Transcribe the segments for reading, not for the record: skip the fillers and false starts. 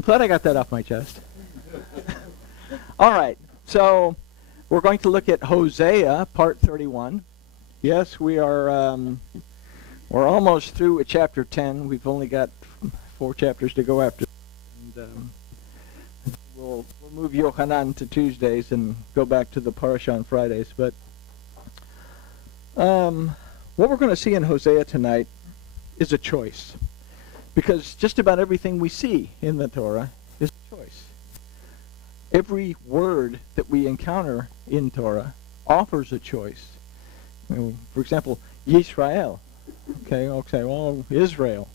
I'm glad I got that off my chest. All right, so we're going to look at Hosea, part 31. Yes, we're almost through with chapter 10. We've only got 4 chapters to go after. And we'll move Yochanan to Tuesdays and go back to the Parashah on Fridays. But what we're going to see in Hosea tonight is a choice. Because just about everything we see in the Torah is a choice. Every word that we encounter in Torah offers a choice. For example, Yisrael. Okay, well, Israel.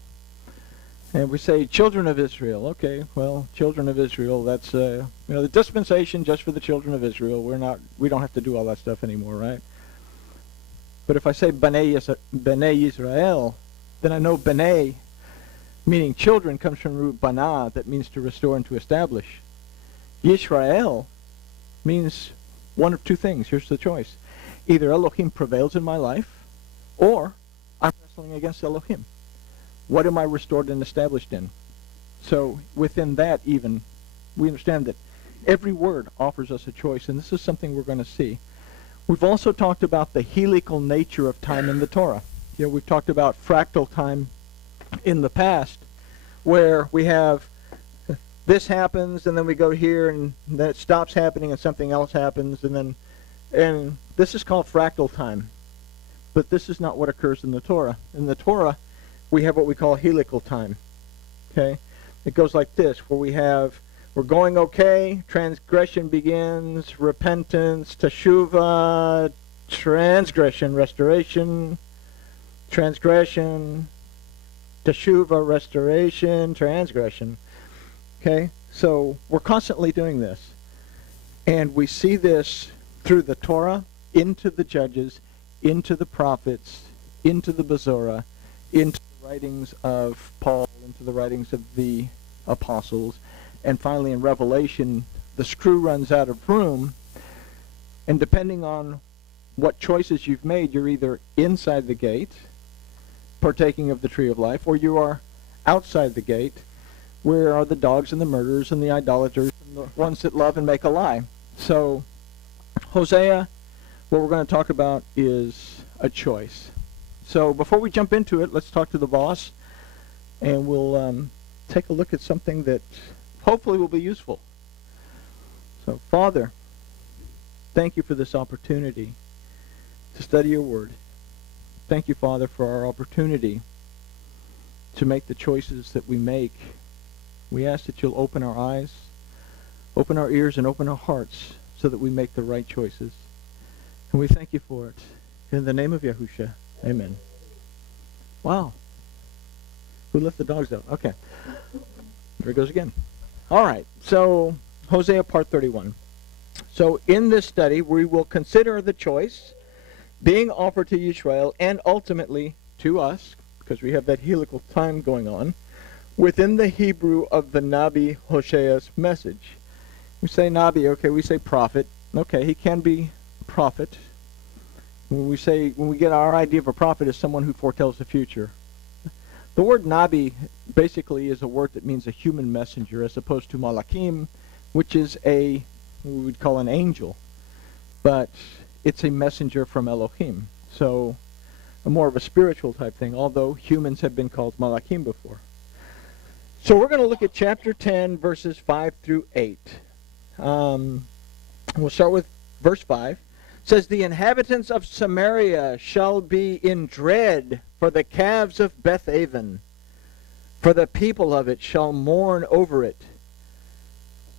And we say children of Israel. Okay, well, children of Israel, that's the dispensation just for the children of Israel. We don't have to do all that stuff anymore, right? But if I say Bnei Yisrael, then I know Bnei, meaning children, comes from the root bana, that means to restore and to establish. Yisrael means one of two things. Here's the choice. Either Elohim prevails in my life, or I'm wrestling against Elohim. What am I restored and established in? So within that even, we understand that every word offers us a choice, and this is something we're going to see. We've also talked about the helical nature of time in the Torah. We've talked about fractal time in the past, where we have this happens, and then we go here, and then it stops happening, and something else happens, and this is called fractal time. But this is not what occurs in the Torah. In the Torah, we have what we call helical time. Okay? It goes like this, where we're going okay, transgression begins, repentance, teshuvah, transgression, restoration, transgression, teshuvah, restoration, transgression. Okay? So we're constantly doing this. And we see this through the Torah, into the Judges, into the prophets, into the Bezorah, into the writings of Paul, into the writings of the apostles, and finally in Revelation, the screw runs out of room, and depending on what choices you've made, you're either inside the gate, partaking of the tree of life, or you are outside the gate, where are the dogs and the murderers and the idolaters and the ones that love and make a lie. So Hosea, what we're going to talk about is a choice. So before we jump into it, let's talk to the boss, and we'll take a look at something that hopefully will be useful. So, Father, thank you for this opportunity to study your word. Thank you, Father, for our opportunity to make the choices that we make. We ask that you'll open our eyes, open our ears, and open our hearts so that we make the right choices. And we thank you for it. In the name of Yahushua, amen. Wow. Who left the dogs out? Okay. There it goes again. All right. So, Hosea part 31. So, in this study, we will consider the choice being offered to Israel and ultimately to us, because we have that helical time going on, within the Hebrew of the Nabi Hoshea's message. We say Nabi, okay, we say prophet. Okay, he can be prophet. When we get our idea of a prophet as someone who foretells the future. The word Nabi basically is a word that means a human messenger, as opposed to Malachim, which is we would call an angel. But it's a messenger from Elohim. So, more of a spiritual type thing, although humans have been called Malachim before. So we're going to look at chapter 10, verses 5 through 8. We'll start with verse 5. It says, "The inhabitants of Samaria shall be in dread for the calves of Beth-aven, for the people of it shall mourn over it,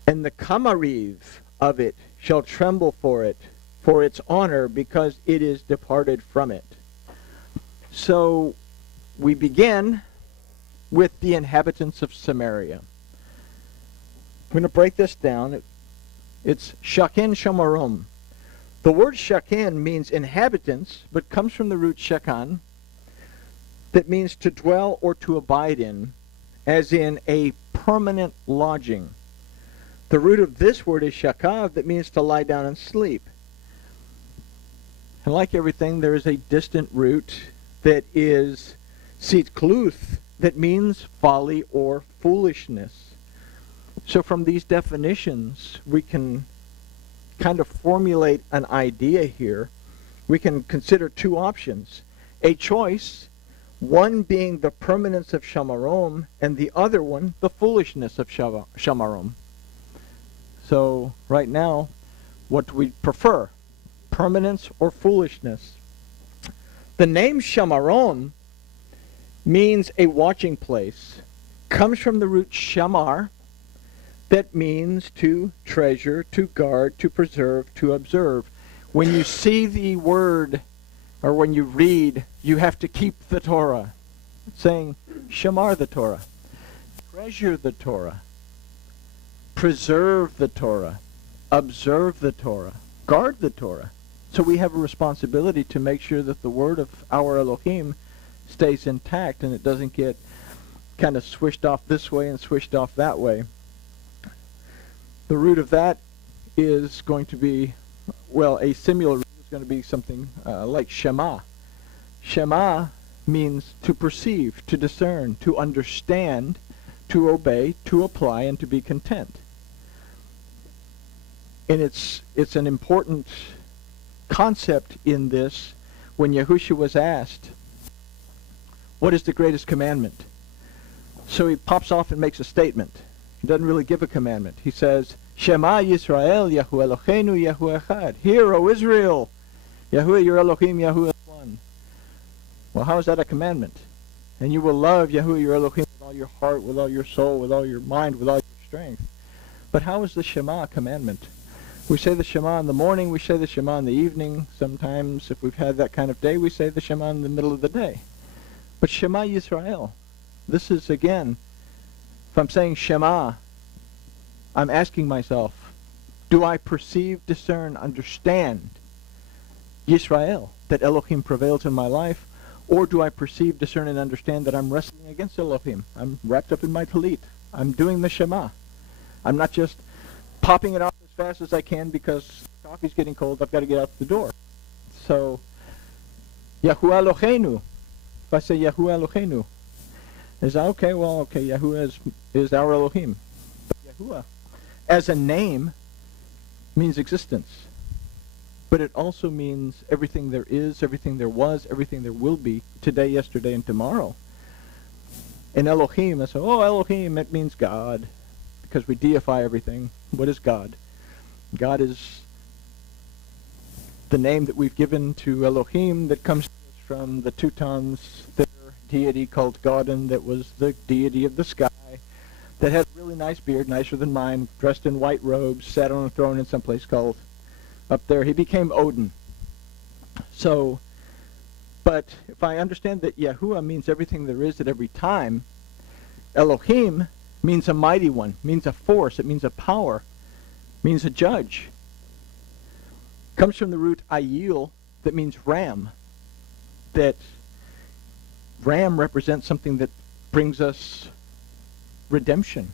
and the Kamariv of it shall tremble for its honor, because it is departed from it." So we begin with the inhabitants of Samaria. I'm going to break this down. It's Shaken Shomarom. The word Shaken means inhabitants, but comes from the root Shekan, that means to dwell or to abide in, as in a permanent lodging. The root of this word is Shakav, that means to lie down and sleep. And like everything, there is a distant root that is Sitkluth, that means folly or foolishness. So from these definitions, we can kind of formulate an idea here. We can consider two options. A choice, one being the permanence of shamarom, and the other one, the foolishness of shamarom. So right now, what do we prefer? Permanence or foolishness? The name shamarom means a watching place. Comes from the root shamar, that means to treasure, to guard, to preserve, to observe. When you see the word, or when you read, you have to keep the Torah. It's saying, shamar the Torah. Treasure the Torah. Preserve the Torah. Observe the Torah. Guard the Torah. So we have a responsibility to make sure that the word of our Elohim stays intact and it doesn't get kind of swished off this way and swished off that way. The root of that is going to be, well, a similar root is going to be something like Shema. Shema means to perceive, to discern, to understand, to obey, to apply, and to be content. And it's an important concept in this when Yahushua was asked, what is the greatest commandment? So he pops off and makes a statement. He doesn't really give a commandment. He says, Shema Yisrael, Yahu Eloheinu, Yahu Echad. Hear, O Israel, Yahuwah your Elohim, Yahuwah is one. Well, how is that a commandment? And you will love Yahuwah your Elohim with all your heart, with all your soul, with all your mind, with all your strength. But how is the Shema a commandment? We say the Shema in the morning, we say the Shema in the evening. Sometimes, if we've had that kind of day, we say the Shema in the middle of the day. But Shema Yisrael, this is, again, if I'm saying Shema, I'm asking myself, do I perceive, discern, understand Yisrael, that Elohim prevails in my life, or do I perceive, discern, and understand that I'm wrestling against Elohim? I'm wrapped up in my talit. I'm doing the Shema. I'm not just popping it off as fast as I can because the coffee's getting cold, I've got to get out the door. So, Yahuwah Eloheinu. If I say Yahuwah Eloheinu, is that okay? Well, okay, Yahuwah is our Elohim. But Yahuwah, as a name, means existence. But it also means everything there is, everything there was, everything there will be, today, yesterday, and tomorrow. And Elohim, I say, oh, Elohim, it means God, because we deify everything. What is God? God is the name that we've given to Elohim that comes from the Teutons, their deity called Godin, that was the deity of the sky, that had a really nice beard, nicer than mine, dressed in white robes, sat on a throne in some place called, up there, he became Odin. So, but if I understand that Yahuwah means everything there is at every time, Elohim means a mighty one, means a force, it means a power, means a judge. Comes from the root ayil, that means ram. That ram represents something that brings us redemption,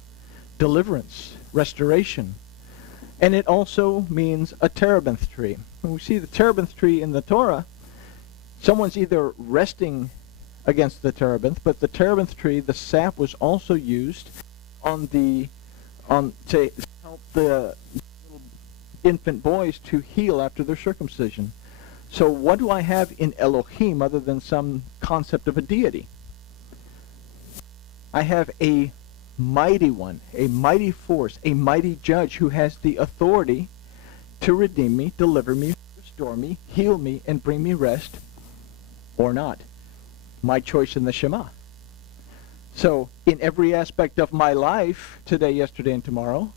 deliverance, restoration. And it also means a terebinth tree. When we see the terebinth tree in the Torah, someone's either resting against the terebinth, but the terebinth tree, the sap was also used to help the little infant boys to heal after their circumcision. So what do I have in Elohim other than some concept of a deity? I have a mighty one, a mighty force, a mighty judge who has the authority to redeem me, deliver me, restore me, heal me, and bring me rest, or not. My choice in the Shema. So, in every aspect of my life, today, yesterday, and tomorrow,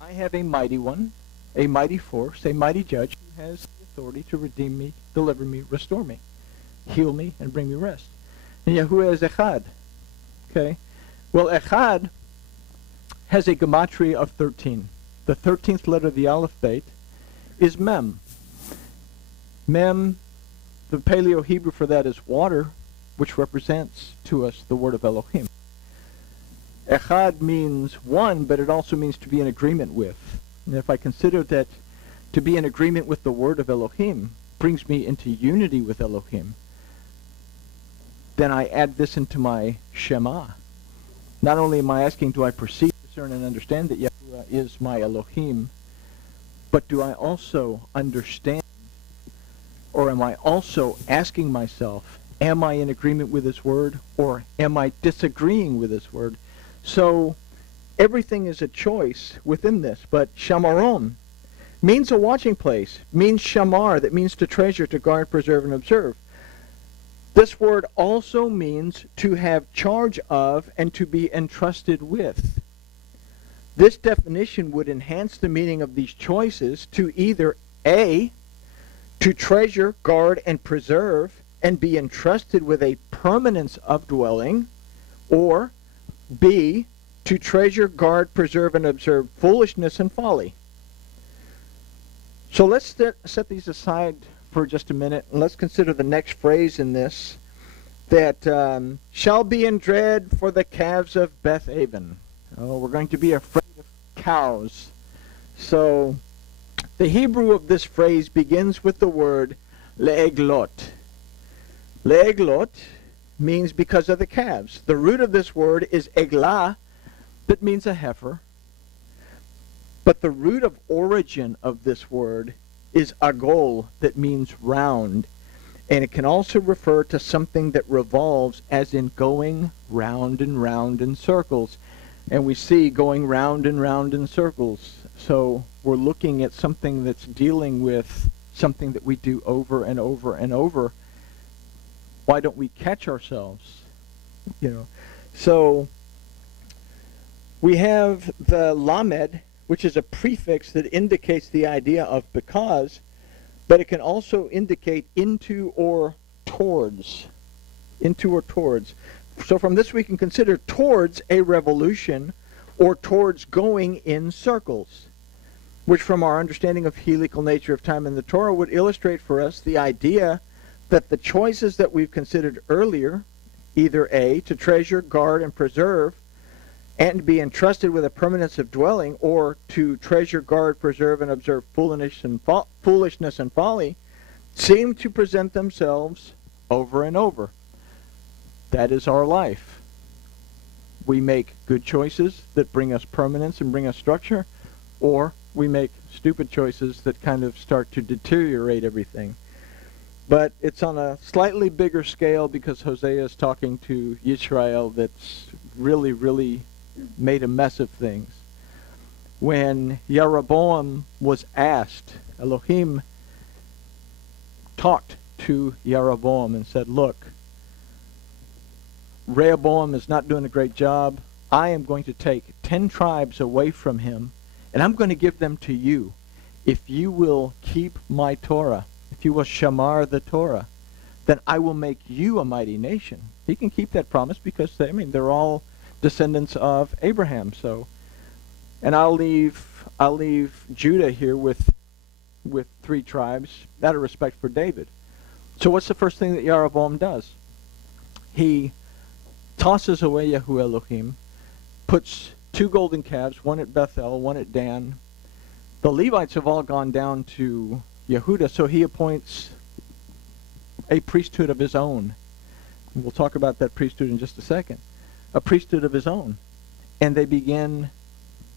I have a mighty one, a mighty force, a mighty judge who has the authority to redeem me, deliver me, restore me, heal me, and bring me rest. And Yahuwah is Echad. Okay? Well, Echad has a gematria of 13. The 13th letter of the alphabet is Mem. Mem, the Paleo-Hebrew for that is water, which represents to us the word of Elohim. Echad means one, but it also means to be in agreement with. And if I consider that to be in agreement with the word of Elohim brings me into unity with Elohim, then I add this into my Shema. Not only am I asking, do I perceive, discern and understand that Yahuwah is my Elohim, but do I also understand, or am I also asking myself, am I in agreement with his word, or am I disagreeing with his word? So everything is a choice within this, but shamaron means a watching place, means shamar, that means to treasure, to guard, preserve, and observe. This word also means to have charge of and to be entrusted with. This definition would enhance the meaning of these choices to either A, to treasure, guard, and preserve, and be entrusted with a permanence of dwelling, or B, to treasure, guard, preserve, and observe foolishness and folly. So let's set these aside for just a minute, and let's consider the next phrase in this, that shall be in dread for the calves of Beth-aven. Oh, we're going to be afraid of cows. So the Hebrew of this phrase begins with the word le'eglot. Le'eglot means because of the calves. The root of this word is eglah, that means a heifer. But the root of origin of this word is agol, that means round. And it can also refer to something that revolves, as in going round and round in circles. And we see going round and round in circles. So we're looking at something that's dealing with something that we do over and over and over. Why don't we catch ourselves? So we have the lamed, which is a prefix that indicates the idea of because, but it can also indicate into or towards. Into or towards. So from this we can consider towards a revolution, or towards going in circles, which from our understanding of helical nature of time in the Torah would illustrate for us the idea that the choices that we've considered earlier, either A, to treasure, guard, and preserve, and be entrusted with a permanence of dwelling, or to treasure, guard, preserve, and observe foolishness and folly, seem to present themselves over and over. That is our life. We make good choices that bring us permanence and bring us structure, or we make stupid choices that kind of start to deteriorate everything. But it's on a slightly bigger scale because Hoshea is talking to Israel that's really, really made a mess of things. When Jeroboam was asked, Elohim talked to Jeroboam and said, look, Rehoboam is not doing a great job. I am going to take 10 tribes away from him, and I'm going to give them to you. If you will keep my Torah, if you will shamar the Torah, then I will make you a mighty nation. He can keep that promise because they're all descendants of Abraham. So, and I'll leave Judah here with 3 tribes out of respect for David. So what's the first thing that Jeroboam does? He tosses away Yahuwah Elohim, puts 2 golden calves, one at Bethel, one at Dan. The Levites have all gone down to Yehudah, so he appoints a priesthood of his own. We'll talk about that priesthood in just a second. A priesthood of his own. And they begin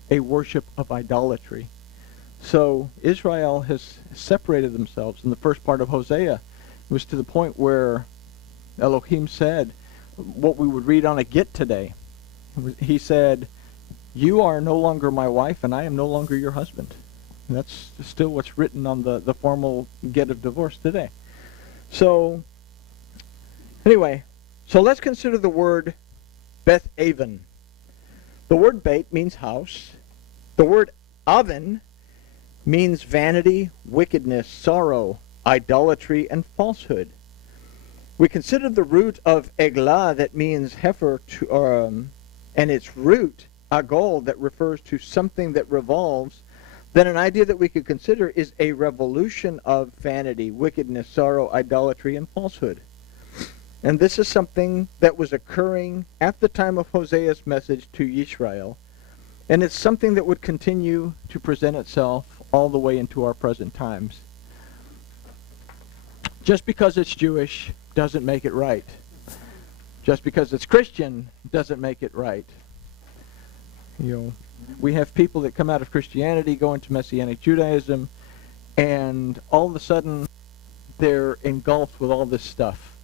a worship of idolatry. So Israel has separated themselves. In the first part of Hosea, it was to the point where Elohim said what we would read on a get today. He said, you are no longer my wife and I am no longer your husband. And that's still what's written on the formal get of divorce today. So anyway, so let's consider the word Beth-aven. The word Beit means house. The word Aven means vanity, wickedness, sorrow, idolatry, and falsehood. We consider the root of eglah, that means heifer, and its root, agol, that refers to something that revolves. Then an idea that we could consider is a revolution of vanity, wickedness, sorrow, idolatry, and falsehood. And this is something that was occurring at the time of Hosea's message to Yisrael. And it's something that would continue to present itself all the way into our present times. Just because it's Jewish doesn't make it right. Just because it's Christian doesn't make it right. We have people that come out of Christianity, go into Messianic Judaism, and all of a sudden they're engulfed with all this stuff.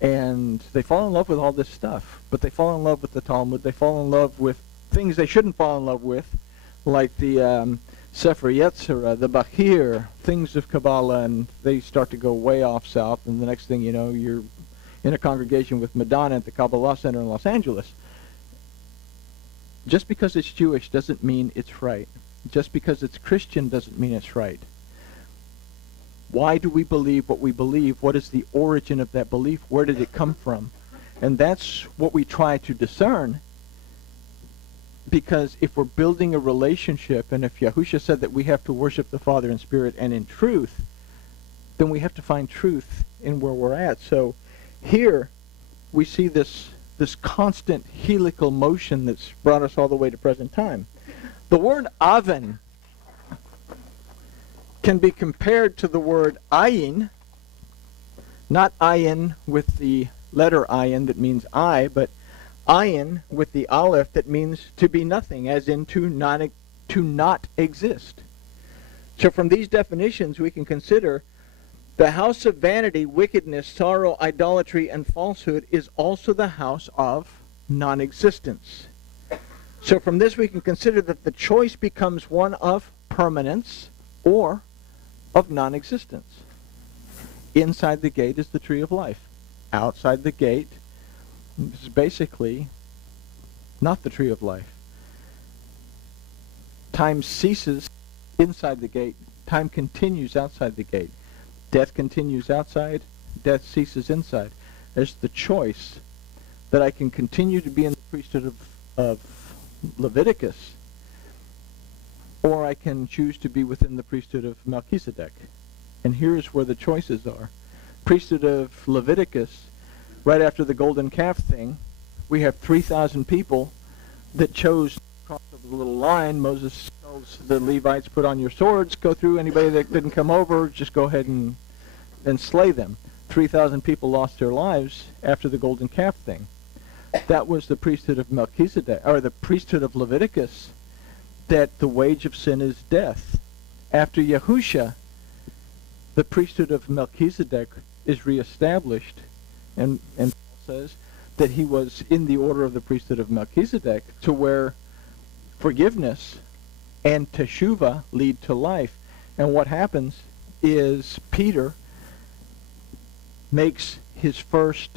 And they fall in love with all this stuff. But they fall in love with the Talmud. They fall in love with things they shouldn't fall in love with, like the Sefer Yetzirah, the Bachir, things of Kabbalah, and they start to go way off south, and the next thing you know, you're in a congregation with Madonna at the Kabbalah Center in Los Angeles. Just because it's Jewish doesn't mean it's right. Just because it's Christian doesn't mean it's right. Why do we believe what we believe? What is the origin of that belief? Where did it come from? And that's what we try to discern, because if we're building a relationship, and if Yahushua said that we have to worship the Father in spirit and in truth, then we have to find truth in where we're at. So here we see this constant helical motion that's brought us all the way to present time. The word aven can be compared to the word ayin, not ayin with the letter ayin that means I, but ayin with the aleph that means to be nothing, as in to not exist. So from these definitions we can consider the house of vanity, wickedness, sorrow, idolatry, and falsehood is also the house of non-existence. So from this we can consider that the choice becomes one of permanence or of non-existence. Inside the gate is the tree of life. Outside the gate is basically not the tree of life. Time ceases inside the gate. Time continues outside the gate. Death continues outside. Death ceases inside. There's the choice that I can continue to be in the priesthood of Leviticus, or I can choose to be within the priesthood of Melchizedek. And here's where the choices are. Priesthood of Leviticus, right after the golden calf thing, we have 3,000 people that chose to cross over the little line. Moses tells the Levites, put on your swords, go through. Anybody that didn't come over, just go ahead and slay them. 3,000 people lost their lives after the golden calf thing. That was the priesthood of Melchizedek, or the priesthood of Leviticus, that the wage of sin is death. After Yahusha, the priesthood of Melchizedek is reestablished, and Paul says that he was in the order of the priesthood of Melchizedek, to where forgiveness and teshuvah lead to life. And what happens is Peter makes his first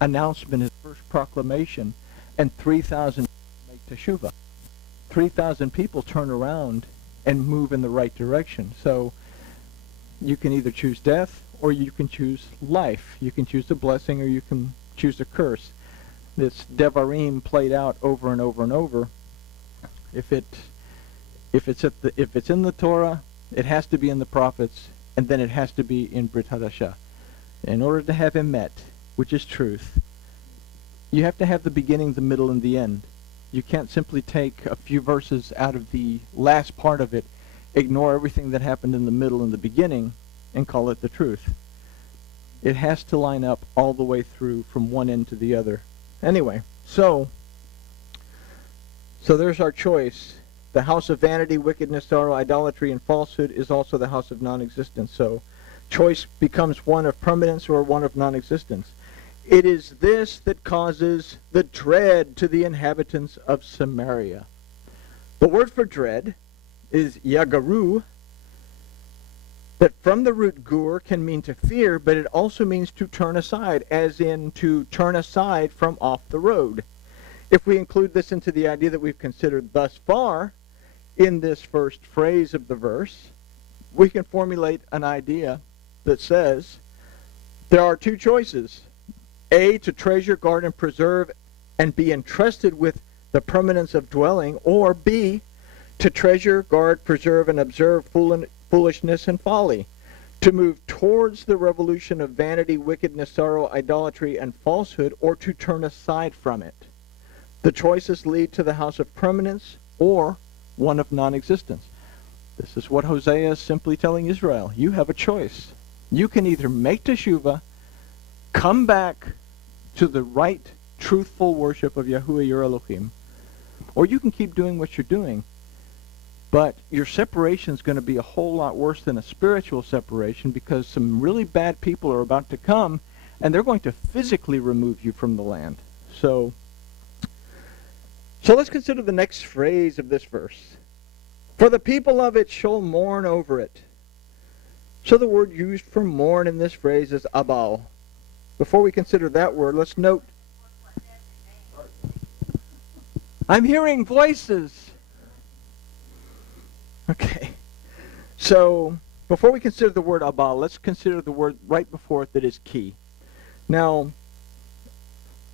announcement, his first proclamation, and 3,000 make teshuvah. 3,000 people turn around and move in the right direction. So you can either choose death or you can choose life. You can choose the blessing or you can choose a curse. This Devarim played out over and over and over. If it's in the Torah, it has to be in the prophets, and then it has to be in Brit Hadashah. In order to have emet, which is truth, you have to have the beginning, the middle, and the end. You can't simply take a few verses out of the last part of it, ignore everything that happened in the middle and the beginning, and call it the truth. It has to line up all the way through from one end to the other. Anyway, so there's our choice. The house of vanity, wickedness, sorrow, idolatry, and falsehood is also the house of non-existence. So choice becomes one of permanence or one of non-existence. It is this that causes the dread to the inhabitants of Samaria. The word for dread is yagaru, that from the root gur can mean to fear, but it also means to turn aside, as in to turn aside from off the road. If we include this into the idea that we've considered thus far in this first phrase of the verse, we can formulate an idea that says there are two choices. A, to treasure, guard, and preserve, and be entrusted with the permanence of dwelling, or B, to treasure, guard, preserve, and observe foolishness and folly, to move towards the revolution of vanity, wickedness, sorrow, idolatry, and falsehood, or to turn aside from it. The choices lead to the house of permanence or one of non-existence. This is what Hoshea is simply telling Israel. You have a choice. You can either make teshuvah, come back to the right, truthful worship of Yahuwah your Elohim, or you can keep doing what you're doing. But your separation is going to be a whole lot worse than a spiritual separation, because some really bad people are about to come, and they're going to physically remove you from the land. So let's consider the next phrase of this verse. For the people of it shall mourn over it. So the word used for mourn in this phrase is abal. Before we consider that word, let's note. I'm hearing voices. Okay. So before we consider the word abal, let's consider the word right before it that is ki. Now,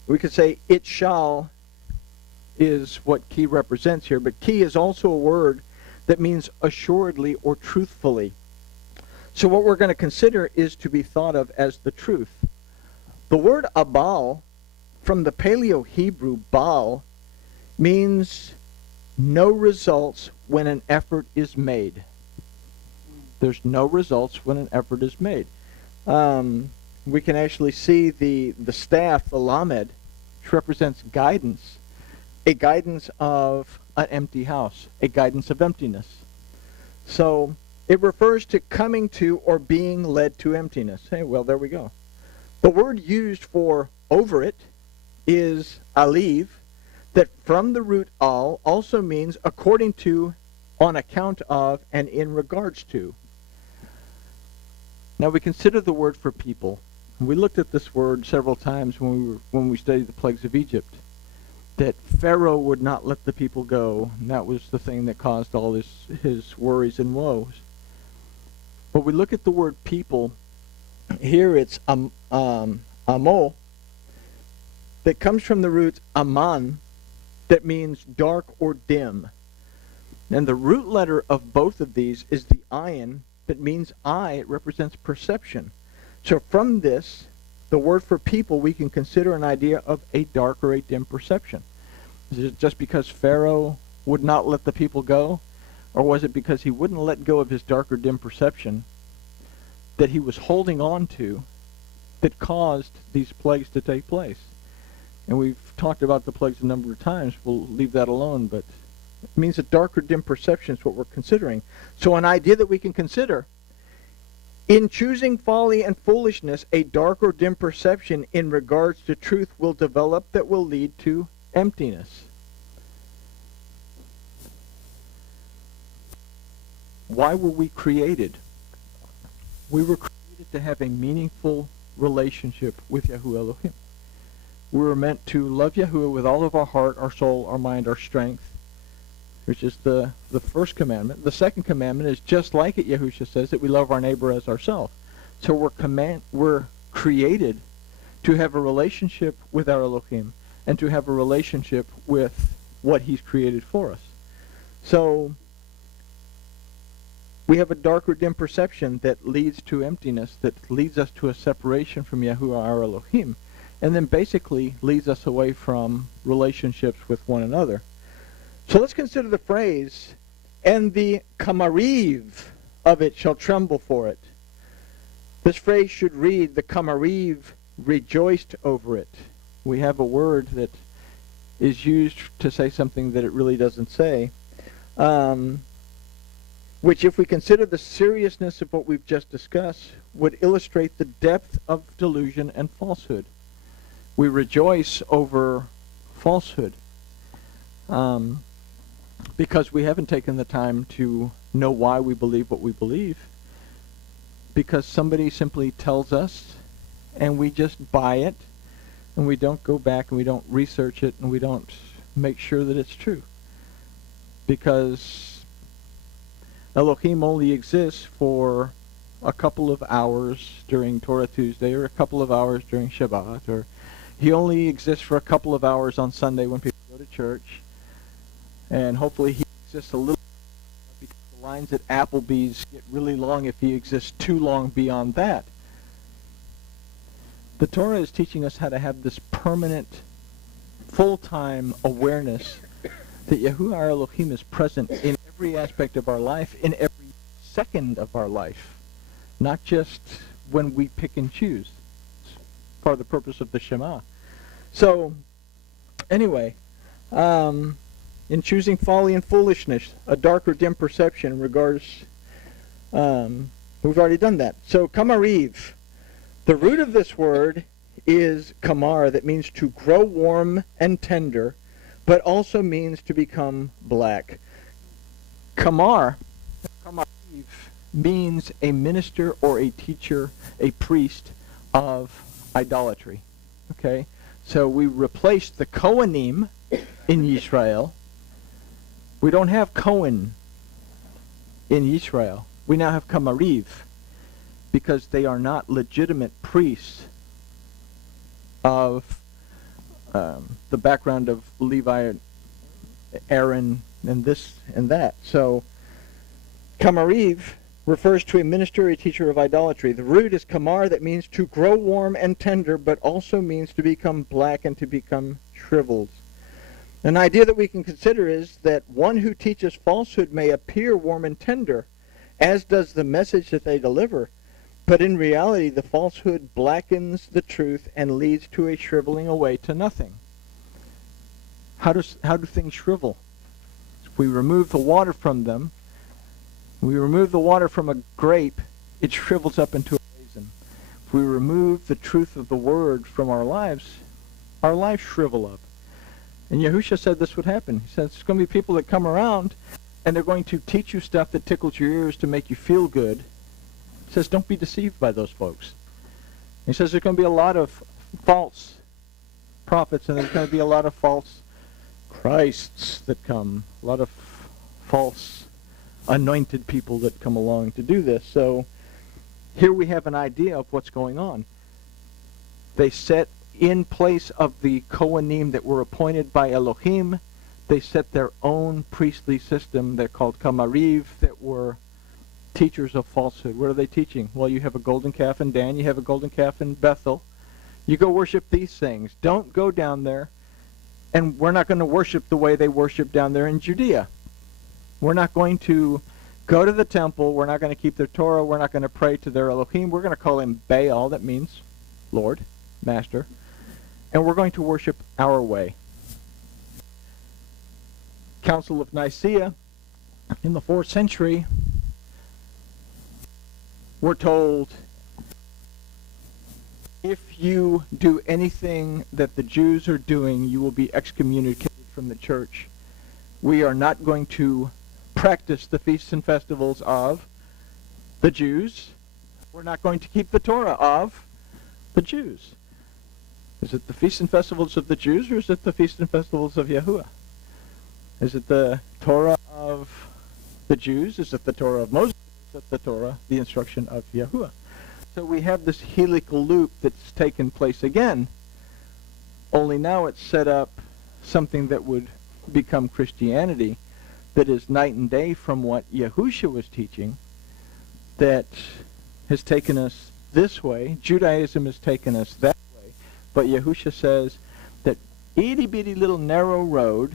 we could say it shall is what ki represents here, but ki is also a word that means assuredly or truthfully. So what we're going to consider is to be thought of as the truth. The word abal, from the Paleo-Hebrew Baal, means no results when an effort is made. There's no results when an effort is made. We can actually see the staff, the lamed, which represents guidance, a guidance of an empty house, a guidance of emptiness. So it refers to coming to or being led to emptiness. Hey, well, there we go. The word used for over it is aliv, that from the root al also means according to, on account of, and in regards to. Now we consider the word for people. We looked at this word several times when we studied the plagues of Egypt, that Pharaoh would not let the people go, and that was the thing that caused all his worries and woes. But we look at the word people. Here it's amo, that comes from the root aman, that means dark or dim. And the root letter of both of these is the ayin, that means eye. It represents perception. So from this, the word for people, we can consider an idea of a dark or a dim perception. Is it just because Pharaoh would not let the people go? Or was it because he wouldn't let go of his dark or dim perception that he was holding on to that caused these plagues to take place? And we've talked about the plagues a number of times. We'll leave that alone, but it means a dark or dim perception is what we're considering. So an idea that we can consider: in choosing folly and foolishness, a dark or dim perception in regards to truth will develop that will lead to emptiness. Why were we created? We were created to have a meaningful relationship with Yahuwah Elohim. We were meant to love Yahuwah with all of our heart, our soul, our mind, our strength, which is the first commandment. The second commandment is just like it, Yahushua says, that we love our neighbor as ourselves. So we're created to have a relationship with our Elohim and to have a relationship with what he's created for us. So we have a dark or dim perception that leads to emptiness, that leads us to a separation from Yahuwah our Elohim, and then basically leads us away from relationships with one another. So let's consider the phrase, and the kamariv of it shall tremble for it. This phrase should read, the kamariv rejoiced over it. We have a word that is used to say something that it really doesn't say, which, if we consider the seriousness of what we've just discussed, would illustrate the depth of delusion and falsehood. We rejoice over falsehood because we haven't taken the time to know why we believe what we believe, because somebody simply tells us and we just buy it, and we don't go back and we don't research it and we don't make sure that it's true, because Elohim only exists for a couple of hours during Torah Tuesday, or a couple of hours during Shabbat, or he only exists for a couple of hours on Sunday when people go to church, and hopefully he exists a little, because the lines at Applebee's get really long if he exists too long beyond that. The Torah is teaching us how to have this permanent, full-time awareness that Yahuwah our Elohim is present in every aspect of our life, in every second of our life, not just when we pick and choose. It's part of the purpose of the Shema. So, anyway, in choosing folly and foolishness, a dark or dim perception in regards, we've already done that. So kamariv, the root of this word is kamar, that means to grow warm and tender, but also means to become black. Kamar, kamariv, means a minister or a teacher, a priest of idolatry. Okay? So we replaced the Kohanim in Israel. We don't have Kohen in Israel. We now have Kamariv, because they are not legitimate priests of the background of Levi, Aaron, and this and that. So Kamariv refers to a minister or a teacher of idolatry. The root is kamar, that means to grow warm and tender, but also means to become black and to become shriveled. An idea that we can consider is that one who teaches falsehood may appear warm and tender, as does the message that they deliver, but in reality the falsehood blackens the truth and leads to a shriveling away to nothing. How do things shrivel? If we remove the water from them, we remove the water from a grape, it shrivels up into a raisin. If we remove the truth of the word from our lives shrivel up. And Yahushua said this would happen. He said, there's going to be people that come around, and they're going to teach you stuff that tickles your ears to make you feel good. He says, don't be deceived by those folks. He says there's going to be a lot of false prophets, and there's going to be a lot of false Christs that come, a lot of false anointed people that come along to do this. So here we have an idea of what's going on. They set in place of the Kohanim that were appointed by Elohim, they set their own priestly system. They're called Kamariv, that were teachers of falsehood. What are they teaching? Well, you have a golden calf in Dan, you have a golden calf in Bethel. You go worship these things. Don't go down there, and we're not going to worship the way they worship down there in Judea. We're not going to go to the temple. We're not going to keep their Torah. We're not going to pray to their Elohim. We're going to call him Baal, that means Lord, Master. And we're going to worship our way. Council of Nicaea in the 4th century, we're told, if you do anything that the Jews are doing, you will be excommunicated from the church. We are not going to practice the feasts and festivals of the Jews. We're not going to keep the Torah of the Jews. Is it the feasts and festivals of the Jews, or is it the feasts and festivals of Yahuwah? Is it the Torah of the Jews? Is it the Torah of Moses? Is it the Torah, the instruction of Yahuwah? So we have this helical loop that's taken place again, only now it's set up something that would become Christianity, that is night and day from what Yahushua was teaching, that has taken us this way. Judaism has taken us that way. But Yahushua says that itty-bitty little narrow road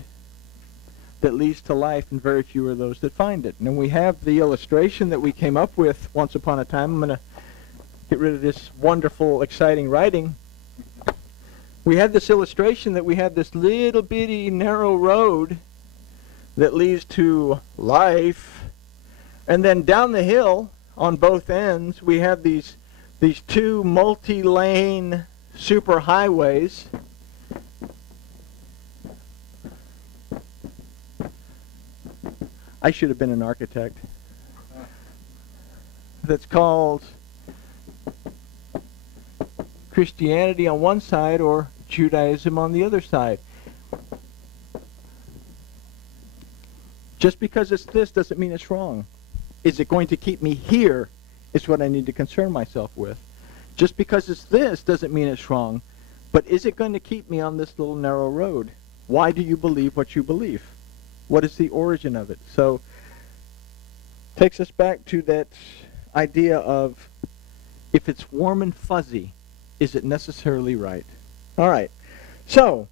that leads to life, and very few are those that find it. And we have the illustration that we came up with once upon a time. I'm going to get rid of this wonderful, exciting writing. We had this illustration that we had this little bitty narrow road that leads to life, and then down the hill on both ends we have these two multi-lane super highways. I should have been an architect. That's called Christianity on one side or Judaism on the other side. Just because it's this doesn't mean it's wrong. Is it going to keep me here is what I need to concern myself with. Just because it's this doesn't mean it's wrong, but is it going to keep me on this little narrow road? Why do you believe what you believe? What is the origin of it? So, takes us back to that idea of, if it's warm and fuzzy, is it necessarily right? All right. So,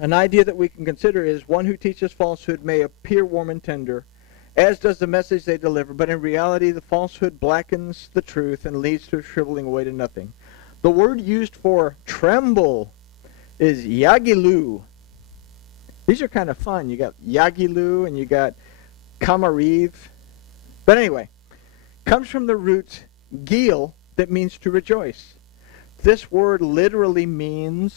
an idea that we can consider is, one who teaches falsehood may appear warm and tender, as does the message they deliver, but in reality the falsehood blackens the truth and leads to shriveling away to nothing. The word used for tremble is yagilu. These are kind of fun. You got Yagilu and you got Kamariv. But anyway, comes from the root gil that means to rejoice. This word literally means